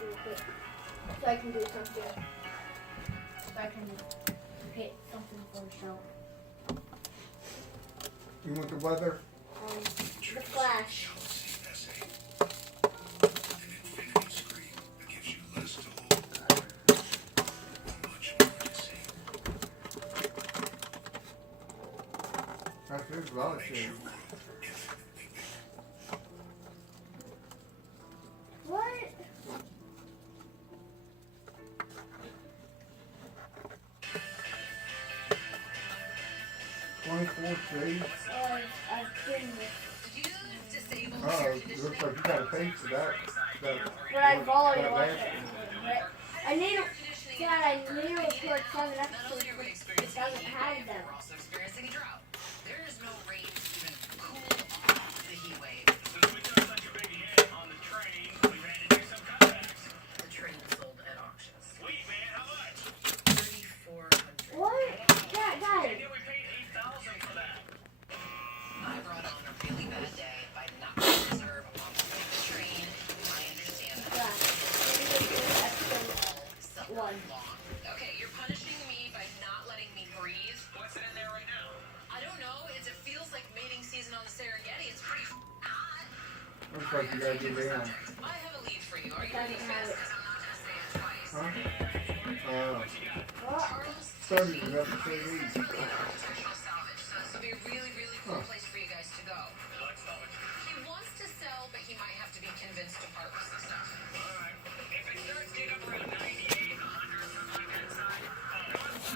real quick. So I can do something. So I can hit something for the show. You want the weather? The Flash. There's a lot of shit. What? Days. I've been Oh, it looks like you got a page for that. But I follow you watch it. I need to, Dad, I need to record 7 episodes, but it doesn't have them. There is no rain to even cool off the heat wave. Since we took such a big hit on the train, we've had to do some cutbacks. The train was sold at auctions. Sweet, man. How much? $3,400. What? Yeah, And guys. then we paid $8,000 for that. I brought on a really bad day by not being reserved on the train. I understand that. Episode 1. Okay, you're punishing me by not letting me breathe. What's in there right now? I don't know. It feels like mating season on the Serengeti. It's pretty hot. Looks like you gotta get down. I have a lead for you. Are you Doesn't ready for have this? it. Because I'm not going to say it twice. Huh? What you got? What? Charles Started in episode 8. Architectural salvage, so this would be a really, really cool place for you guys to go. I like salvage. He wants to sell, but he might have to be convinced to part with some stuff. All right. If it starts getting up around 98, 100, something like that inside,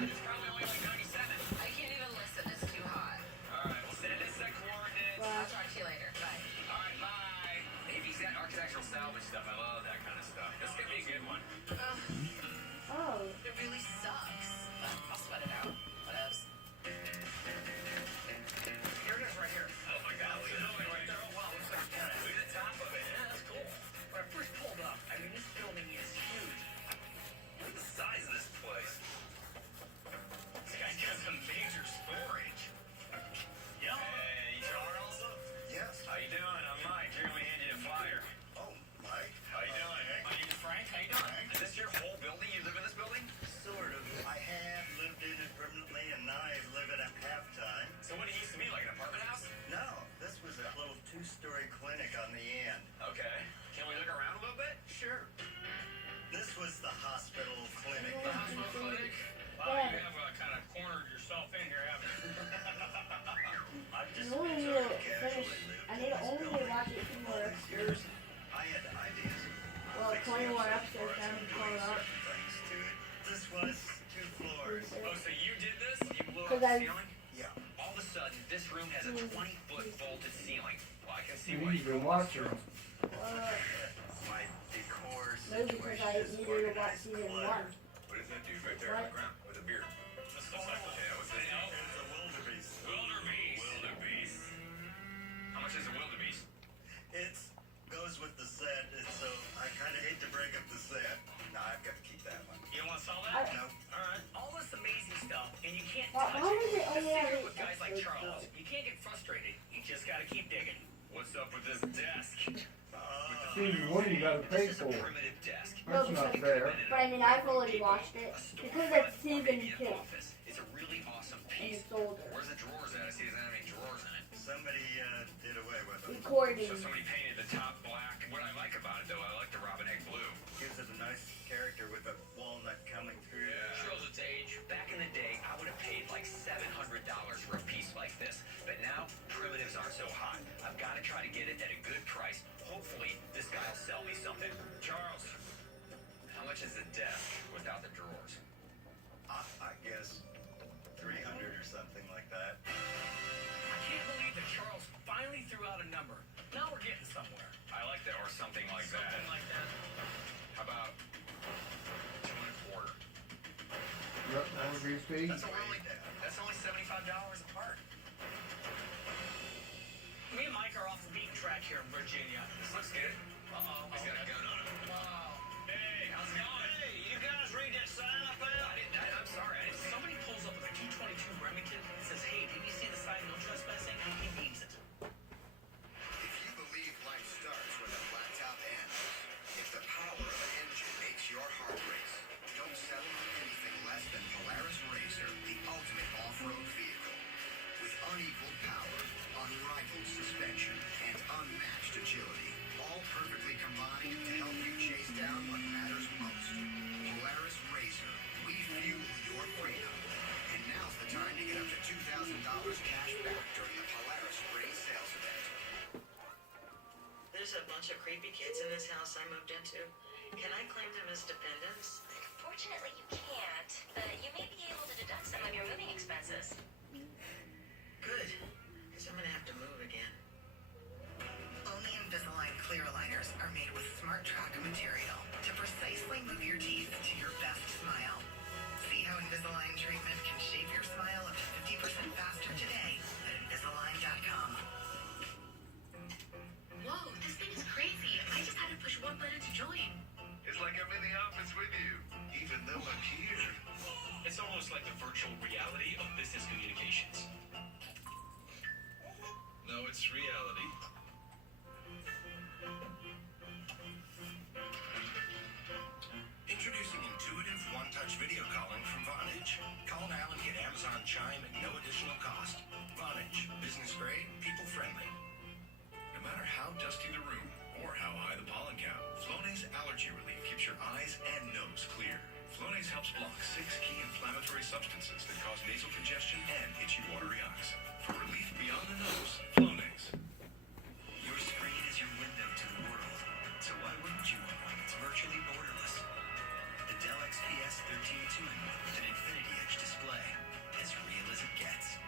it's probably only like 97. I can't even listen. It's too hot. All right. Well, send us that coordinates. I'll talk to you later. Bye. All right, bye. If he's got architectural salvage stuff, I love that kind of stuff. This could be a good one. Oh. It really sucks. But I'll sweat it out. What else? Here it is right here. Oh my God, look at the building right there. Oh wow, looks like look at the top of it. Yeah, that's cool. When I first pulled up, I mean, this building is huge. Look at the size of this place. This guy's got some major storage. Yep. Hey, Charles. Yes. How you doing? I'm Mike. Here, let me hand you a flyer. Oh, Mike. How you doing? My name is Frank. How you doing? Is this your whole building? You live in this building? Sort of. I have lived in it permanently, and now I live in it half-time. So what it used to be, like an apartment house? No, this was a little two-story clinic on the end. Okay. Can we look around a little bit? Sure. This was the hospital clinic. The hospital clinic? Wow, you have kind of cornered yourself in here, haven't you? I've I just only need sort to of casually finish. lived I in need to this only building watch it 2 more all these years. episodes. I had ideas. Well, 20 more episodes. I haven't caught up. Thanks to it. This was 2 floors. Oh, so you did this? You blew up Because the I- ceiling? Yeah. All of a sudden, this room has a 20-foot vaulted ceiling. Well, I can see You why need you to go watch it. My decor No, because I situation is needed to watch organized season 1. clutter. What is that dude right there What? on the ground with a beard? This looks like, yeah, what's his name? It's a wildebeest. Wildebeest. Wildebeest. How much is a wildebeest? It goes with the set, and so I kind of hate to break up the set. No, I've got to keep that one. You don't want to sell that? No. All right. All this amazing stuff, and you can't Why touch does it The only have secret 8 with guys like episodes, Charles, though? you can't get frustrated. You just got to keep digging. What's up with this desk? Season 1 you gotta pay This is a for. primitive desk. That's not fair. But I mean, I've already watched it. Because it's season 2. It's a really awesome And piece. it's older. Where's the drawers at? I see it doesn't have any drawers in it. Somebody did away with them. Recording. So somebody painted the top black. What I like about it, though, I like the robin egg blue. Gives it a nice character with the walnut coming through. Shows its age. Back in the day, I would have paid like $700 for a piece like this. But now, primitives aren't so hot. I've got to try to get it at a good price. Hopefully, this guy will sell me something. Charles, how much is the desk without the drawers? I guess 300 or something like that. I can't believe that Charles finally threw out a number. Now we're getting somewhere. I like that, or something like that. Something like that. How about 2 and a quarter? Yep, that would be speed. That's only $75 a part. Me and Mike are off the beaten track here in Virginia. This looks good. Uh-oh. He's got a gun on him. Wow. Hey, how's it going? Hey, you guys read that sign up there? I'm sorry. Somebody pulls up with a 222 Remington and says, hey, did you see the sign, no trespassing? He means it. If you believe life starts when a flat top ends, if the power of an engine There's a bunch of creepy kids in this house I moved into. Can I claim them as dependents? Fortunately, you can't, but you may be able to deduct some of your moving expenses. Good, because I'm gonna have to move again. Only Invisalign clear aligners are made with smart track material to precisely move your teeth to your best smile. See how Invisalign treatment can shape your smile up to 50% faster today at Invisalign.com. Whoa, this thing is crazy. I just had to push one button to join. It's like I'm in the office with you, even though I'm here. It's almost like the virtual reality of business communications. No, it's reality. Introducing intuitive one-touch video calling from Vonage. Call now and get Amazon Chime at no additional cost. Vonage, business grade, people friendly. No matter how dusty the room or how high the pollen count, Flonase Allergy Relief keeps your eyes and nose clear. Flonase helps block 6 key inflammatory substances that cause nasal congestion and itchy, watery eyes. For relief beyond the nose, Flonase. Your screen is your window to the world, so why wouldn't you want one that's virtually borderless? The Dell XPS 13 2-in-1 with an Infinity Edge display, as real as it gets.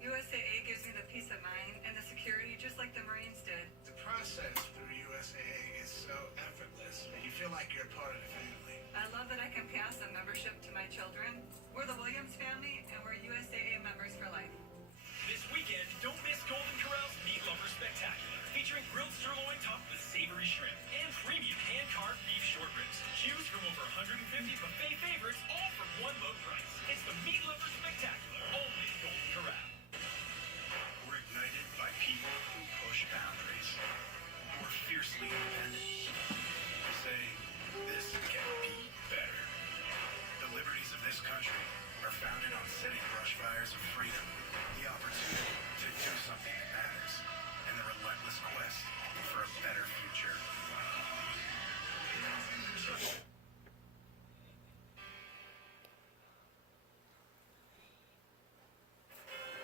USAA gives me the peace of mind and the security just like the Marines did. The process through USAA is so effortless, and you feel like you're a part of the family. I love that I can pass a membership to my children. We're the Williams family, and we're USAA members for life. This weekend, don't miss Golden Corral's Meat Lover Spectacular, featuring grilled sirloin topped with savory shrimp and premium hand-carved beef short ribs. Choose from over 150 buffet favorites, all for one low price. It's the Meat Lover Spectacular, only at Golden Corral. We're ignited by people who push boundaries. We're fiercely independent. We say, this can be better. The liberties of this country are founded on setting brush fires of freedom, the opportunity to do something that matters, and the relentless quest for a better future.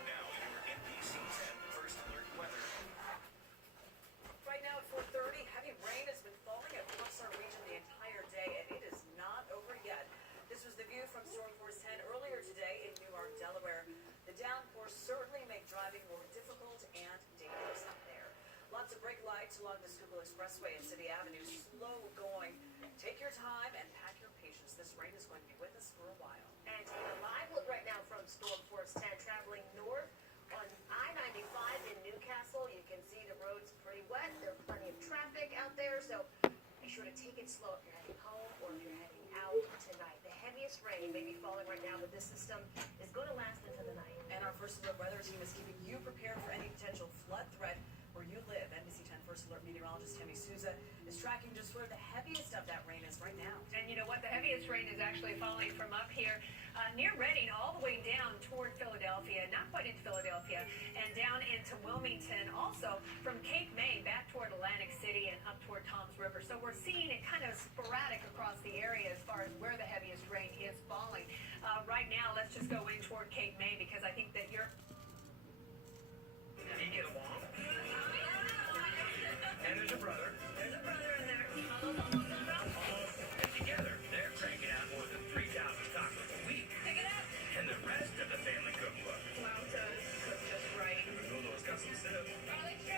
Now in your NBC 10 First Alert weather. Right now at 4:30, heavy rain has been falling across our region the entire day, and it is not over yet. This was the view from Storm Force 10 earlier today in Newark, Delaware. The downpours certainly make driving more difficult and dangerous out there. Lots of brake lights along the Schuylkill Expressway and City Avenue, slow going. Take your time and pack your patience. This rain is going to be with us for a while. And taking a live look right now from Storm Force 10 traveling north on I-95 in Newcastle. You can see the roads pretty wet. There's plenty of traffic out there, so be sure to take it slow if you're heading home or if you're heading out tonight. The heaviest rain may be falling right now, but this system is going to last into the night. And our First Alert weather team is keeping you prepared for any potential flood threat where you live. NBC 10 First Alert meteorologist Tammy Souza is tracking just where the heaviest of that rain is right now. And you know what? The heaviest rain is actually falling from up here near Reading all the way down toward Philadelphia, not quite into Philadelphia, and down into Wilmington, also from Cape May back toward Atlantic City and up toward Toms River. So we're seeing it kind of sporadic across the area as far as where the heaviest rain is falling. Right now, let's just go in toward Cape May because I think that you're... Did you get along? And there's a brother. There's a brother in there. And together, they're cranking out more than 3,000 tacos a week. Pick it up. And the rest of the family cookbook. Wow, does cook just right. Menudo's got some sit-ups